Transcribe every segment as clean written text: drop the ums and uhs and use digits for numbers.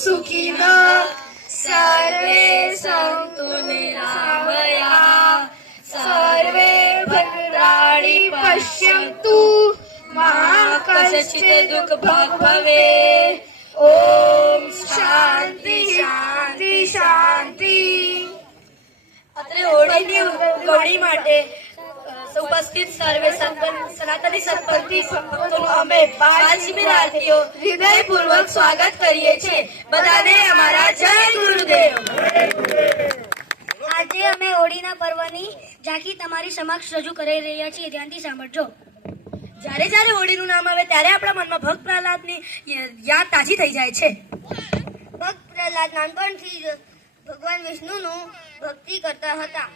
सुखिनः सर्वे सन्तु निरामयाः सर्वे भद्राणि पश्यन्तु मा कश्चित् दुःखभाग् भवेत्। ओम शांति शांति शांति। અત્રે હોળી માટે ઉપસ્થિત સર્વે સનાતની સંપત્તિ ભક્તોનું અમે બાળ શિબિરાર્થીઓ હૃદયપૂર્વક સ્વાગત કરીએ છીએ। બધાને અમારા જય ગુરુદેવ। આજે અમે હોળીના પર્વની ઝાંખી તમારી સમક્ષ રજૂ કરી રહ્યા છીએ, ધ્યાનથી સાંભળજો। જ્યારે જ્યારે હોળીનું નામ આવે ત્યારે આપણા મનમાં ભક્ત પ્રહલાદની યાદ તાજી થઈ જાય છે। ભક્ત પ્રહલાદ નાનપણથી જ ભગવાન વિષ્ણુનું ભક્તિ કરતા હતા।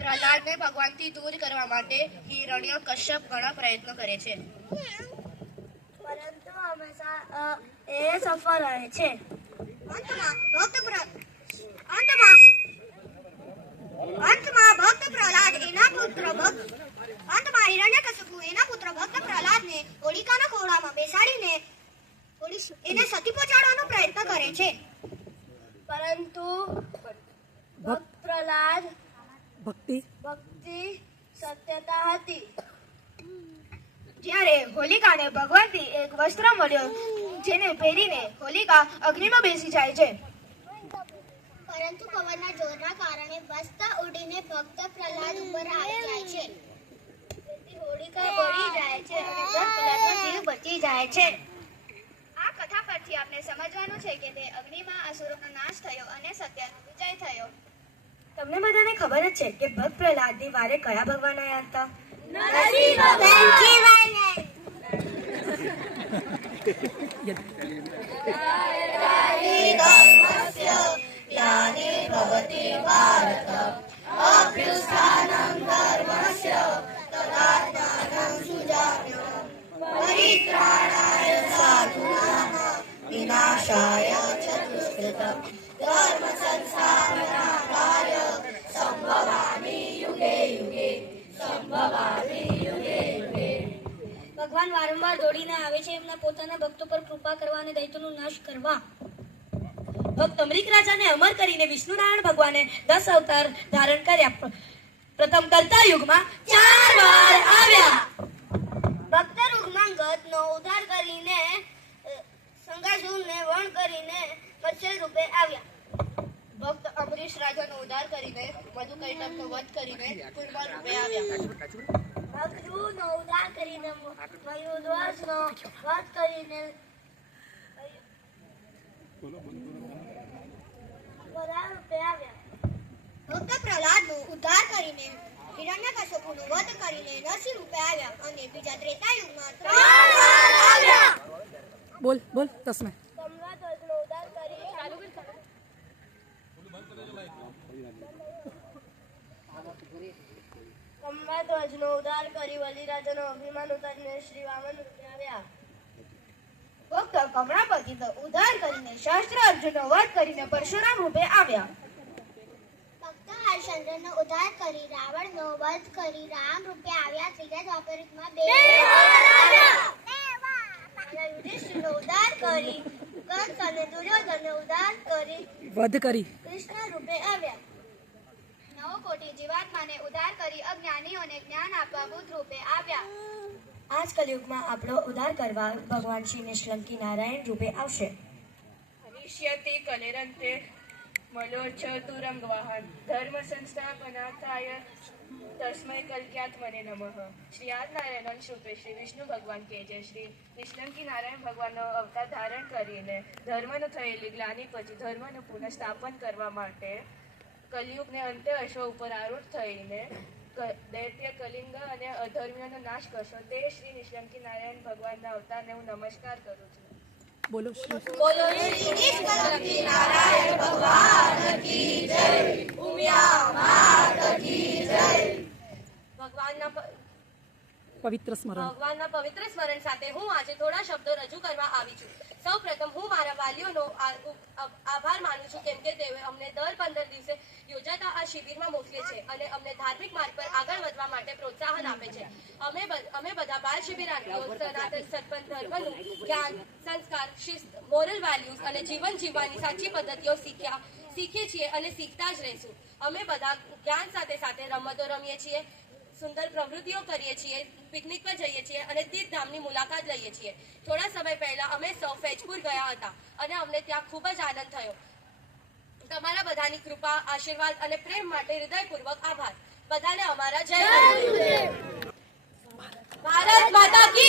પ્રહલાદને ભગવાનથી દૂર કરવા માટે હિરણ્ય કશ્યપ ઘણા પ્રયત્નો કરે છે, પરંતુ હંમેશા એ સફળ રહે છે। અંતમાં ભક્ત પ્રહલાદ એના પુત્ર હિરણ્યકશિપુ એના પુત્ર ભક્ત પ્રહલાદને હોલિકાના ખોળામાં બેસાડીને એને સતી પહોંચાડવાનો પ્રયત્ન કરે છે, પરંતુ ભક્ત પ્રહલાદ ભક્તિ સત્યતા હતી। જ્યારે હોલિકાને ભગવાનથી એક વસ્ત્ર મળ્યો જેને પહેરીને હોલિકા અગ્નિમાં બેસી જાય છે, પરંતુ પવનના જોરના કારણે વસ્ત્ર ઉડીને ભક્ત પ્રહલાદ ઉપર આવી જાય છે। હોલિકા બળી જાય છે અને ભક્ત પ્રહલાદનો જીવ બચી જાય છે। આ કથા પરથી આપણે સમજવાનું છે કે તે અગ્નિમાં અસુરોનો નાશ થયો અને સત્યનો વિજય થયો। તમને બધાને ખબર જ છે કે ભક્ત પ્રહલાદની વારે કયા ભગવાન આવ્યા હતા? વિનાશાય ચતુષ્કૃતમ ધર્મ સંસ્થાપનાય સંભવામિ યુગે યુગે સંભવામિ યુગે યુગે। ભગવાન વારંવાર દોડીને આવે છે એમના પોતાના ભક્તો પર કૃપા કરવા અને દૈત્યોનો નાશ કરવા। ભક્ત અમરીક રાજાને અમર કરીને વિષ્ણુનારાયણ ભગવાને 10 અવતાર ધારણ કર્યા। પ્રથમ કલતા યુગમાં 4 વાર આવ્યા। ભક્ત રૂગમાંગતનો ઉદ્ધાર કરીને સંગાસુરને વણ કરીને મત્સ્ય રૂપે આવ્યા। ભક્ત અમરીશ રાજાનો ઉદ્ધાર કરીને મધુકૈટભનો વધ કરીને કુર્મા રૂપે આવ્યા। ભક્તનો ઉદ્ધાર કરીને મયુરધ્વજનો વધ કરીને વરા રૂપે આવ્યા। ભક્ત પ્રહલાદનો ઉદ્ધાર કરીને હિરણ્યકશિપુનો વધ કરીને નરસિંહ રૂપે આવ્યા અને બીજા ત્રેતાયુગમાં 3 વાર આવ્યા। બોલ 10 में કમલાધ્વજનો ઉદ્ધાર કરી કમલાધ્વજનો ઉદ્ધાર કરી બલિરાજાનો અભિમાન ઉતારીને શ્રી વામન રૂપે આવ્યા। ભક્ત કમળાપતિનો ઉદ્ધાર કરીને શાસ્ત્ર અર્જુનનો વધ કરીને પરશુરામ રૂપે આવ્યા। ભક્ત હરિશ્ચંદ્રનો ઉદ્ધાર કરી રાવણનો વધ કરી રામ રૂપે આવ્યા। ત્રીજા દ્વાપરયુગમાં 2 વાર આવ્યા। યુધિષ્ઠિરનો ઉદ્ધાર કરી કંસ અને દુર્યોધનનો ઉદ્ધાર કરી વધ કરી કૃષ્ણ રૂપે આવ્યા। 9 કોટી જીવાત્માને ઉદ્ધાર કરી અજ્ઞાનીઓને જ્ઞાન આપવા બુદ્ધ રૂપે આવ્યા। આજ કલયુગમાં આપણો ઉદ્ધાર કરવા ભગવાન શ્રી નિષ્કલંકી નારાયણ રૂપે આવશે। હનિષ્યતિ કલેરંતે મલોચ્છ તુરંગ વાહન ધર્મ સંસ્થાપનાથાય તસ્મૈ કલ્યાત્મને નમઃ। શ્રી આદિનારાયણ અંશ રૂપે શ્રી વિષ્ણુ ભગવાન કે જે શ્રી નિષ્કલંકી નારાયણ ભગવાનનો અવતાર ધારણ કરીને ધર્મનું થયેલી ગ્લાનિ પછી ધર્મનું પુનઃસ્થાપન કરવા માટે કલિયુગને અંતે અશ્વ ઉપર આરૂઢ થઈને દૈત્ય કલિંગ અને અધર્મીઓનો નાશ કરશો તે શ્રી નિષ્કલંકી નારાયણ ભગવાનના અવતારને હું નમસ્કાર કરું છું। બોલો બોલો શ્રી નિષ્કલંકી નારાયણ ભગવાન કી જય। ઉમિયા માત કી જય। ભગવાનના પવિત્ર સ્મરણ. ભગવાનના પવિત્ર સ્મરણ સાથે હું આજે થોડા શબ્દો રજૂ કરવા આવી છું. સૌપ્રથમ હું મારા વાલીઓનો આભાર માનું છું, કેમ કે તેઓએ અમને દર 15 દિવસે યોજાતા આ શિબિરમાં મોકલે છે અને અમને ધાર્મિક માર્ગ પર આગળ વધવા માટે પ્રોત્સાહન આપે છે. અમે બધા બાળ શિબિરાર્થીઓ સનાતન સત્પથ ધર્મનું જ્ઞાન, સંસ્કાર, શિસ્ત, મોરલ વેલ્યુઝ અને જીવન જીવવાની સાચી પદ્ધતિઓ શીખીએ છીએ અને શીખતા જ રહીશું. અમે બધા જ્ઞાન સાથે સાથે રમતો રમીએ છીએ, સુંદર પ્રવૃત્તિઓ કરીએ છીએ, પિકનિક પર જઈએ છીએ અને તીર્થધામની મુલાકાત લઈએ છીએ. થોડા સમય પહેલા અમે સૌ ફેજપુર ગયા હતા અને અમને ત્યાં ખૂબ જ આનંદ થયો. તમારા બધાની કૃપા, આશીર્વાદ અને પ્રેમ માટે હૃદયપૂર્વક આભાર. બધાને અમારા જય ગુરુદેવ. ભારત માતા કી